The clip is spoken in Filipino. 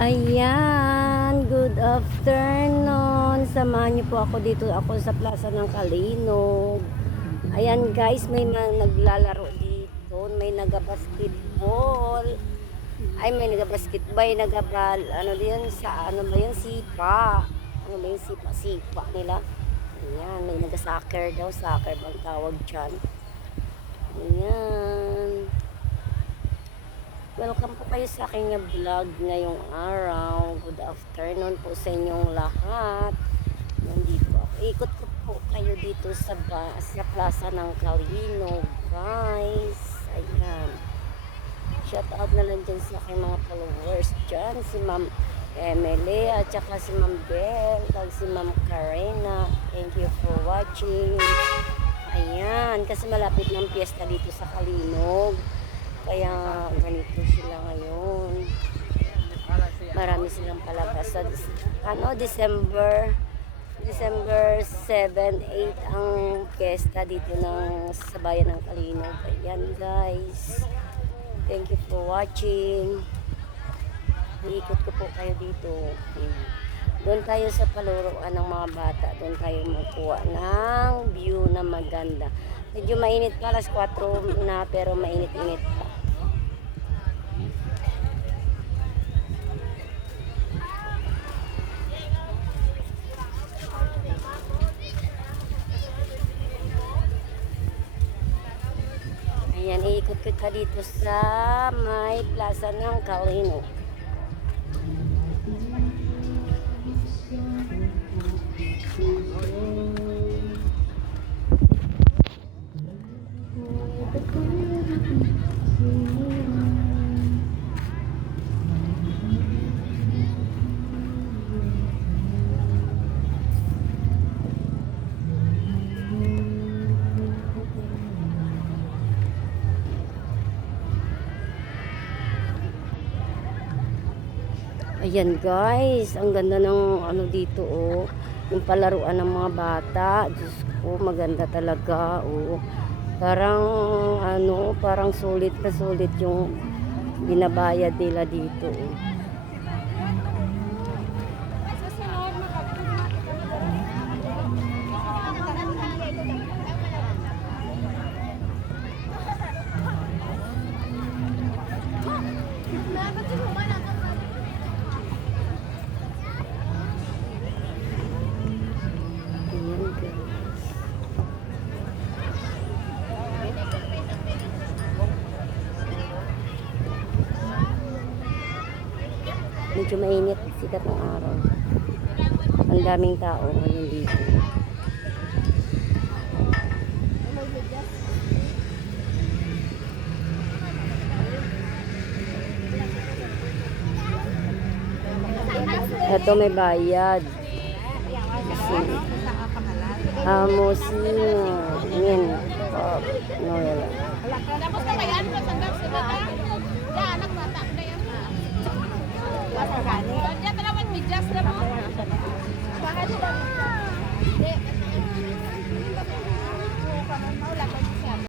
Ayan, good afternoon. Samahan niyo po ako dito. Ako sa Plaza ng Kalinog. Ayan guys, may naglalaro dito. May nagabasketball. Ay, may nagabasketball. May nagabal. Ano din sa, ano ba yun? Sipa. Ano ba yung sipa? Sipa nila. Ayan, may nagasoccer daw. Soccer bang tawag dyan. Ayan. Welcome po kayo sa aking vlog ngayong araw. Good afternoon po sa inyong lahat. Nandito ako. Ikot ko po kayo dito sa Plaza ng Kalinog, guys. Ayan. Shout out na lang dyan sa aking mga followers dyan. Si Ma'am Emily at saka si Ma'am Belle at si Ma'am Karina. Thank you for watching. Ayan. Kasi malapit ng piyesta dito sa Kalinog. Kaya ganito sila ngayon. Marami silang palabas. Sa December 7, 8 ang fiesta dito sa bayan ng Kalinog. Ayan guys. Thank you for watching. Iikot ko po kayo dito. Doon tayo sa paluruan ng mga bata. Doon tayo magkuha ng view na maganda. Medyo mainit pa, alas 4 na, pero mainit-init pa. Ayan, iikot kita dito sa may Plaza ng Kalinog. Ayan guys, ang ganda ng ano dito oh. Yung palaruan ng mga bata. Diyos ko, maganda talaga oh. Parang ano, parang sulit na sulit yung binabayad nila dito oh. Medyo mainit, sikat ng araw. Ang daming tao ngayon dito. Ito may bayad. Musino. Yan. No, wala. Tapos na kaya ano sa sandal sila. Ya, anak bata na yan.